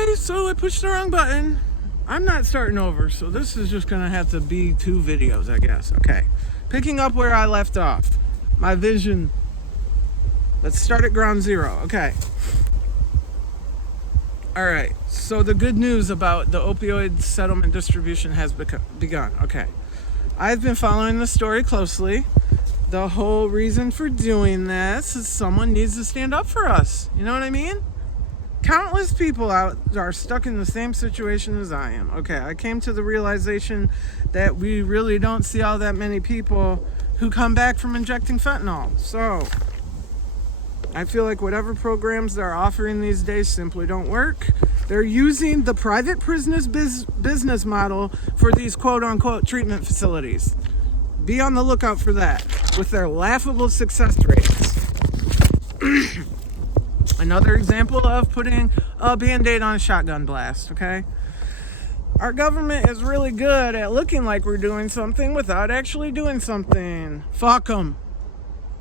Okay, so I pushed the wrong button. I'm not starting over, so this is just gonna have to be 2 videos, I guess. Okay, picking up where I left off. My vision. Let's start at ground zero. Okay. All right, so the good news about the opioid settlement distribution has begun. Okay, I've been following the story closely. The whole reason for doing this is someone needs to stand up for us. You know what I mean? Countless people out are stuck in the same situation as I am. Okay, I came to the realization that we really don't see all that many people who come back from injecting fentanyl. So I feel like whatever programs they're offering these days simply don't work. They're using the private prisoners business model for these quote-unquote treatment facilities. Be on the lookout for that, with their laughable success rates. Another example of putting a Band-Aid on a shotgun blast, okay? Our government is really good at looking like we're doing something without actually doing something. Fuck them.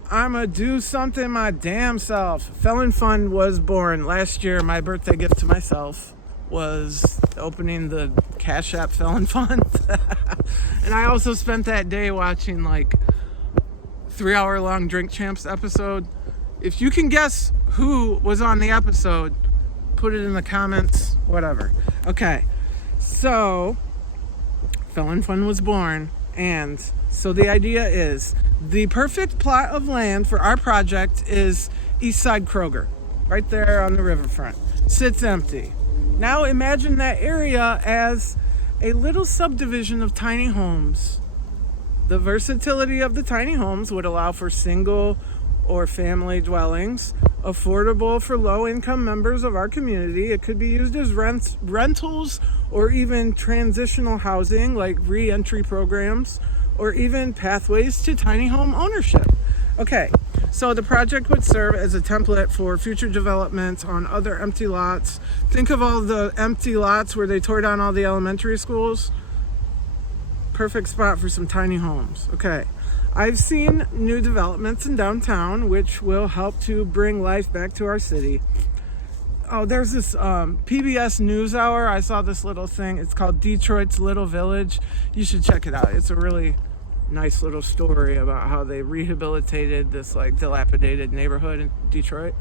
I'ma do something my damn self. Felonfund was born last year. My birthday gift to myself was opening the Cash App Felonfund. And I also spent that day watching like 3-hour-long Drink Champs episode. If you can guess who was on the episode, put it in the comments, whatever. Okay, so Felonfund was born, and so the idea is the perfect plot of land for our project is Eastside Kroger, right there on the riverfront. Sits empty. Now imagine that area as a little subdivision of tiny homes. The versatility of the tiny homes would allow for single or family dwellings, affordable for low-income members of our community. It could be used as rentals or even transitional housing like re-entry programs or even pathways to tiny home ownership. Okay, so the project would serve as a template for future development on other empty lots. Think of all the empty lots where they tore down all the elementary schools. Perfect spot for some tiny homes. Okay. I've seen new developments in downtown, which will help to bring life back to our city. Oh, there's this PBS NewsHour. I saw this little thing. It's called Detroit's Little Village. You should check it out. It's a really nice little story about how they rehabilitated this like dilapidated neighborhood in Detroit.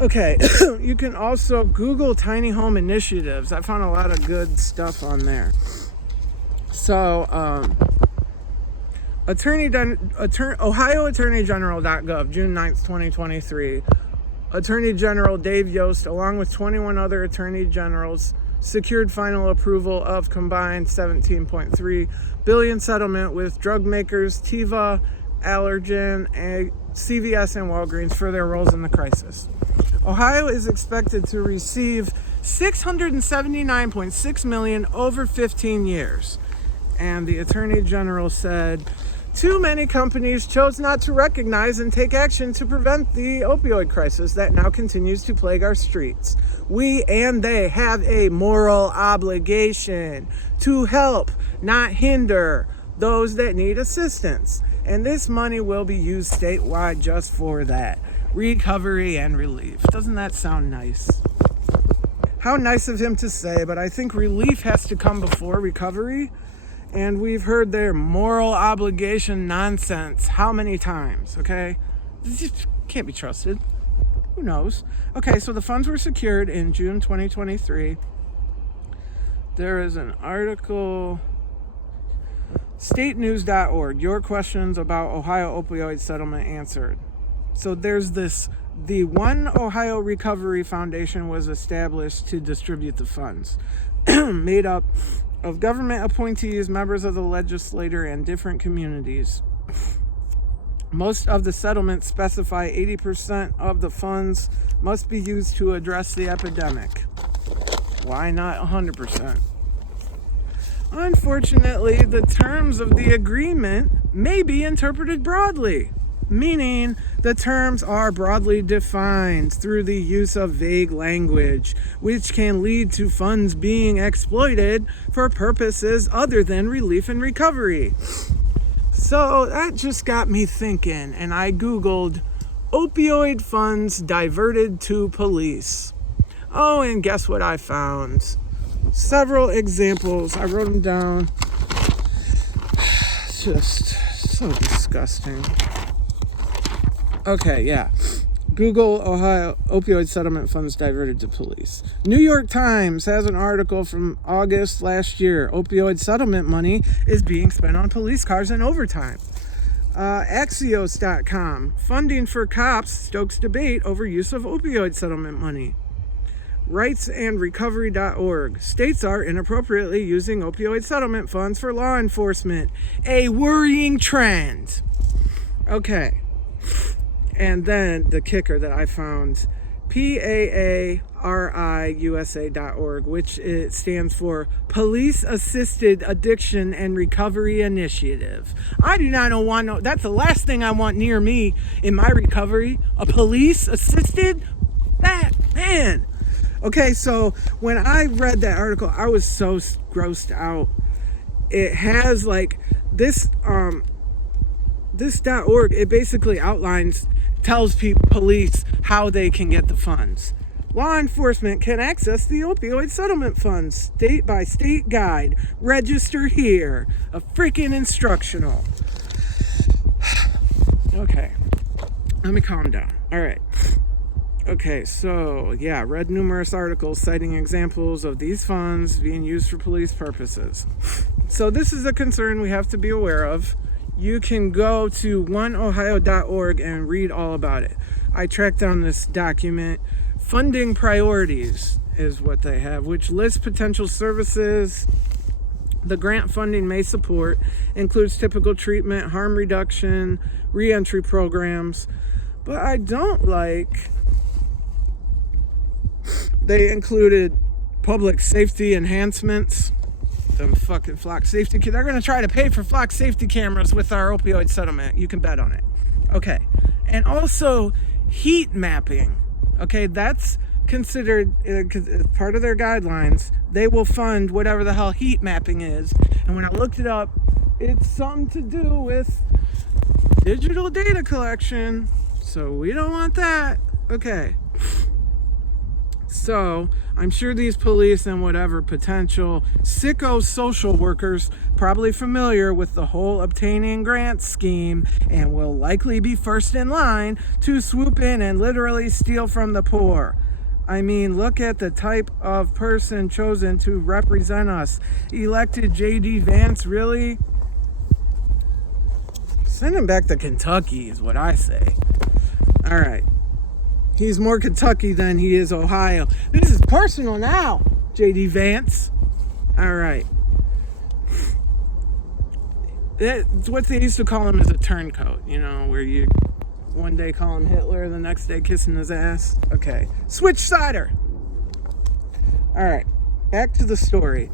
Okay, you can also Google tiny home initiatives. I found a lot of good stuff on there. So, OhioAttorneyGeneral.gov, June 9th, 2023. Attorney General Dave Yost, along with 21 other attorney generals, secured final approval of combined $17.3 billion settlement with drug makers Teva, Allergan, CVS, and Walgreens for their roles in the crisis. Ohio is expected to receive $679.6 million over 15 years. And the Attorney General said, too many companies chose not to recognize and take action to prevent the opioid crisis that now continues to plague our streets. We and they have a moral obligation to help, not hinder, those that need assistance. And this money will be used statewide just for that. Recovery and relief. Doesn't that sound nice? How nice of him to say, but I think relief has to come before recovery. And we've heard their moral obligation nonsense how many times, okay? This just can't be trusted. Who knows? Okay, so the funds were secured in June 2023. There is an article, statenews.org, your questions about Ohio opioid settlement answered. So there's this, the One Ohio Recovery Foundation was established to distribute the funds, made up of government appointees, members of the legislature, and different communities. Most of the settlements specify 80% of the funds must be used to address the epidemic. Why not 100%? Unfortunately, the terms of the agreement may be interpreted broadly, meaning the terms are broadly defined through the use of vague language, which can lead to funds being exploited for purposes other than relief and recovery. So that just got me thinking, and I Googled opioid funds diverted to police. Oh, and guess what I found? Several examples. I wrote them down. It's just so disgusting. Okay, yeah. Google Ohio opioid settlement funds diverted to police. New York Times has an article from August last year. Opioid settlement money is being spent on police cars and overtime. Axios.com. Funding for cops stokes debate over use of opioid settlement money. Rightsandrecovery.org. States are inappropriately using opioid settlement funds for law enforcement. A worrying trend. Okay. And then the kicker that I found, PAARIUSA.org, which it stands for Police Assisted Addiction and Recovery Initiative. I do not want that's the last thing I want near me in my recovery. A police assisted? That, man. Okay, so when I read that article, I was so grossed out. It has like this .org, it basically tells police how they can get the funds. Law enforcement can access the opioid settlement funds, state by state guide. Register here. A freaking instructional. Okay, let me calm down. All right. Okay, so yeah, read numerous articles citing examples of these funds being used for police purposes. So this is a concern we have to be aware of. You can go to oneohio.org and read all about it. I tracked down this document. Funding priorities is what they have, which lists potential services the grant funding may support, includes typical treatment, harm reduction, reentry programs. But I don't like, they included public safety enhancements. Them fucking flock safety. They're going to try to pay for flock safety cameras with our opioid settlement. You can bet on it. Okay. And also heat mapping. Okay. That's considered part of their guidelines. They will fund whatever the hell heat mapping is. And when I looked it up, it's something to do with digital data collection. So we don't want that. Okay. So I'm sure these police and whatever potential sicko social workers probably familiar with the whole obtaining grants scheme and will likely be first in line to swoop in and literally steal from the poor. I mean, look at the type of person chosen to represent us. Elected J.D. Vance, really? Send him back to Kentucky is what I say. All right. He's more Kentucky than he is Ohio. This is personal now, J.D. Vance. All right. That's what they used to call him as a turncoat, you know, where you one day call him Hitler, the next day kissing his ass. Okay. Switch sider. All right. Back to the story.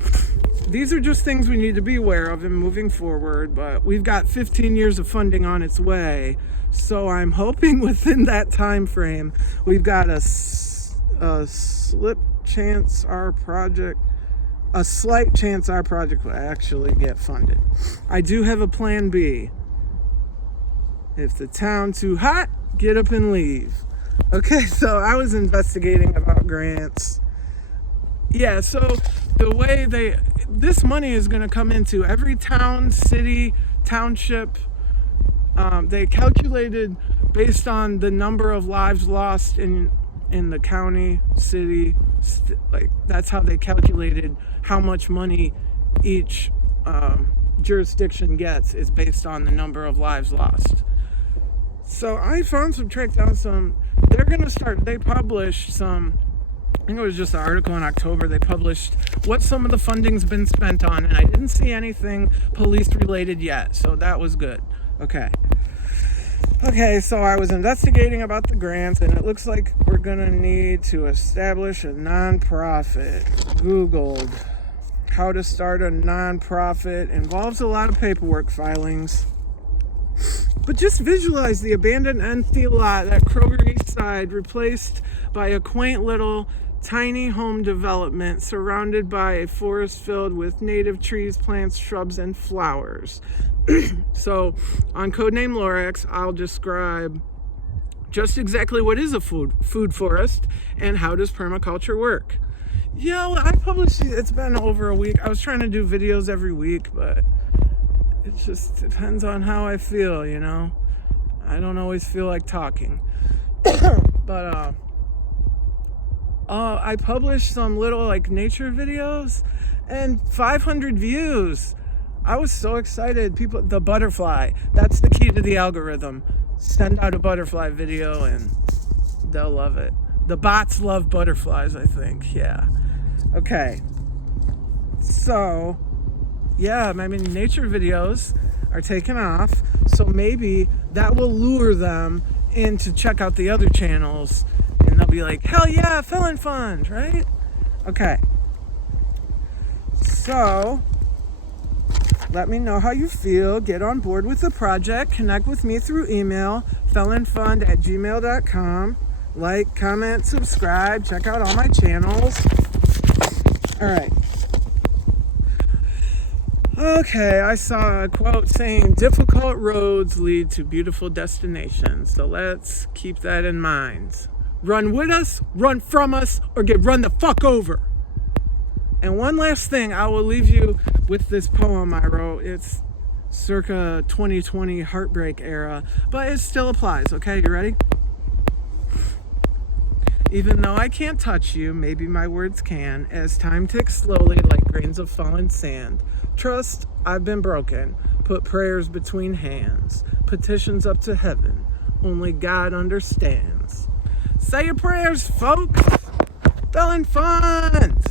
These are just things we need to be aware of in moving forward, but we've got 15 years of funding on its way. So I'm hoping within that time frame, we've got a slight chance our project will actually get funded. I do have a plan B. If the town too hot, get up and leave. Okay, so I was investigating about grants. Yeah, so the way this money is going to come into every town, city, township. They calculated based on the number of lives lost in the county, city, like that's how they calculated how much money each jurisdiction gets is based on the number of lives lost. So I found tracked down some, they published some, I think it was just an article in October, they published what some of the funding's been spent on, and I didn't see anything police related yet, so that was good. Okay, so I was investigating about the grants, and it looks like we're going to need to establish a nonprofit. Googled how to start a nonprofit. Involves a lot of paperwork filings. But just visualize the abandoned empty lot at Kroger East Side, replaced by a quaint little tiny home development surrounded by a forest filled with native trees, plants, shrubs, and flowers. So on Codename Lorax, I'll describe just exactly what is a food forest and how does permaculture work. I published, it's been over a week. I was trying to do videos every week, but it just depends on how I feel, I don't always feel like talking. But I published some little like nature videos and 500 views. I was so excited. People, the butterfly, that's the key to the algorithm. Send out a butterfly video and they'll love it. The bots love butterflies, I think. Yeah. Okay. So, nature videos are taking off. So maybe that will lure them in to check out the other channels. And they'll be like, hell yeah, felonfund, right? Okay. So, let me know how you feel. Get on board with the project. Connect with me through email, felonfund@gmail.com. Like, comment, subscribe. Check out all my channels. All right. Okay, I saw a quote saying, difficult roads lead to beautiful destinations. So let's keep that in mind. Run with us, run from us, or get run the fuck over. And one last thing, I will leave you with this poem I wrote. It's circa 2020 heartbreak era, but it still applies, okay? You ready? Even though I can't touch you, maybe my words can, as time ticks slowly like grains of fallen sand. Trust, I've been broken. Put prayers between hands. Petitions up to heaven. Only God understands. Say your prayers, folks. Felonfund!